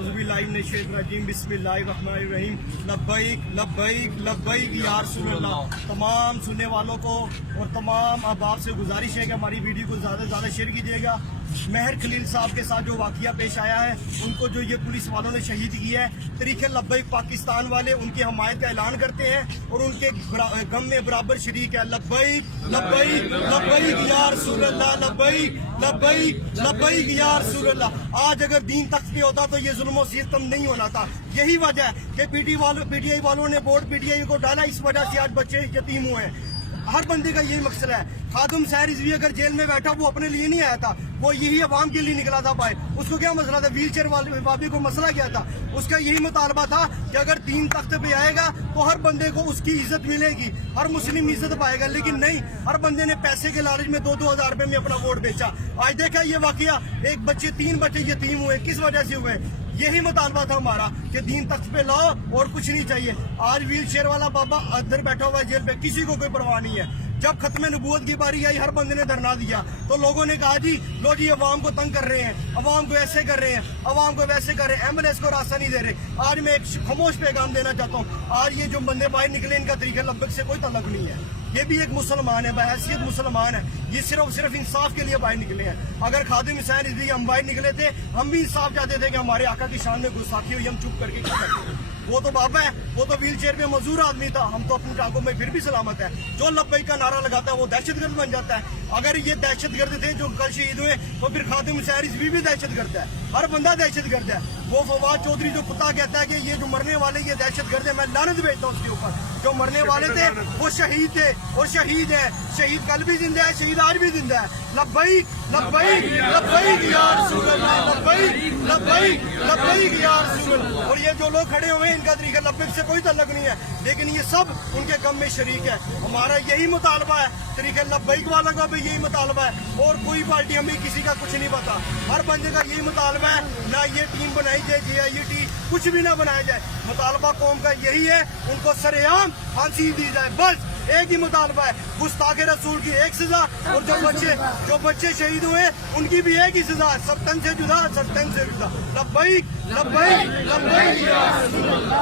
اعوذ باللہ من الشیطان الرجیم بسم اللہ الرحمن الرحیم لبیک لبیک لبیک یا رسول اللہ. تمام سننے والوں کو اور تمام احباب سے گزارش ہے کہ ہماری ویڈیو کو زیادہ سے زیادہ شیئر کیجیے گا. مہر خلیل صاحب کے ساتھ جو واقعہ پیش آیا ہے، ان کو جو یہ پولیس والوں نے شہید کیا ہے، طریقے لبیک پاکستان والے ان کی حمایت کا اعلان کرتے ہیں اور ان کے غم میں برابر شریک ہے. لبیک لبیک لبیک یا رسول اللہ، لبیک لبیک لبیک یا رسول اللہ. آج اگر دین تخت پہ ہوتا تو یہ ظلم و ستم نہیں ہونا تھا. یہی وجہ ہے کہ پی ٹی آئی والوں نے ووٹ پی ٹی آئی کو ڈالا، اس وجہ سے آج بچے یتیم ہوئے ہیں. ہر بندے کا یہی مقصد ہے. خادم رضوی اگر جیل میں بیٹھا، وہ اپنے لیے نہیں آیا تھا، وہ یہی عوام کے لیے نکلا تھا. بھائی اس کو کیا مسئلہ تھا؟ ویل چیئر والے بابی کو مسئلہ کیا تھا؟ اس کا یہی مطالبہ تھا کہ اگر دین تخت پہ آئے گا تو ہر بندے کو اس کی عزت ملے گی، ہر مسلم عزت پائے گا. لیکن نہیں، ہر بندے نے پیسے کے لالچ میں 2,000 روپے میں اپنا ووٹ بیچا. آج دیکھا یہ واقعہ، ایک 3 بچے یتیم ہوئے. کس وجہ سے ہوئے؟ یہی مطالبہ تھا ہمارا کہ دین تخت پہ لاؤ اور کچھ نہیں چاہیے. آج ویل چیئر والا بابا اندر بیٹھا ہوا ہے جیل پہ، کسی کو کوئی پرواہ نہیں ہے. جب ختم نبوت کی باری آئی، ہر بندے نے دھرنا دیا تو لوگوں نے کہا جی لو جی عوام کو تنگ کر رہے ہیں، عوام کو ایسے کر رہے ہیں، عوام کو ویسے کر رہے ہیں، ایمبولینس کو راستہ نہیں دے رہے. آج میں ایک خاموش پیغام دینا چاہتا ہوں. آج یہ جو بندے باہر نکلے، ان کا طریقہ لبیک سے کوئی تعلق نہیں ہے. یہ بھی ایک مسلمان ہے، بحیثیت مسلمان ہے. یہ صرف انصاف کے لیے باہر نکلے ہیں. اگر خادم حسین رضوی ہم باہر نکلے تھے، ہم بھی انصاف چاہتے تھے کہ ہمارے آقا کی شان میں گستاخی ہوئی، ہم چپ کر کے کیا کرتے. وہ تو بابا ہے، وہ تو ویل چیئر میں مزدور آدمی تھا. ہم تو اپنی ٹانگوں میں پھر بھی سلامت ہے. جو لبیک کا نعرہ لگاتا ہے وہ دہشت گرد بن جاتا ہے. اگر یہ دہشت گرد تھے جو کل شہید ہوئے، تو پھر خادم حسین رضوی بھی دہشت گرد ہے. ہر بندہ دہشت گرد ہے. وہ فواد چودھری جو کتا کہتا ہے کہ یہ جو مرنے والے یہ دہشت گرد ہے، میں لعنت بھیجتا ہوں اس کے اوپر. جو مرنے والے تھے وہ شہید تھے، وہ شہید ہے. شہید کل بھی زندہ ہے، شہید آج بھی زندہ ہے. لبیک لبیک لبیک یا رسول اللہ، لبیک لبیک لبیک یا رسول اللہ. اور یہ جو لوگ کھڑے ہوئے ہیں، ان کا طریقہ لبیک سے کوئی تعلق نہیں ہے، لیکن یہ سب ان کے غم میں شریک ہے. ہمارا یہی مطالبہ ہے، طریقہ لبیک والا کا بھی یہی مطالبہ ہے. اور کوئی پارٹی ہمیں کسی کا کچھ نہیں پتا. ہر بندے کا یہی مطالبہ ہے، نہ یہ ٹیم بنائی جائے، یہ ٹیم کچھ بھی نہ بنایا جائے. مطالبہ قوم کا یہی ہے، ان کو سر عام پھانسی دی جائے. بس ایک ہی مطالبہ ہے، گستاخ رسول کی ایک سزا، اور جو بچے شہید ہوئے ان کی بھی ایک ہی سزا، سب تن سے جدا، سب تن سے جدا. لبیک لبیک لبیک یا رسول اللہ.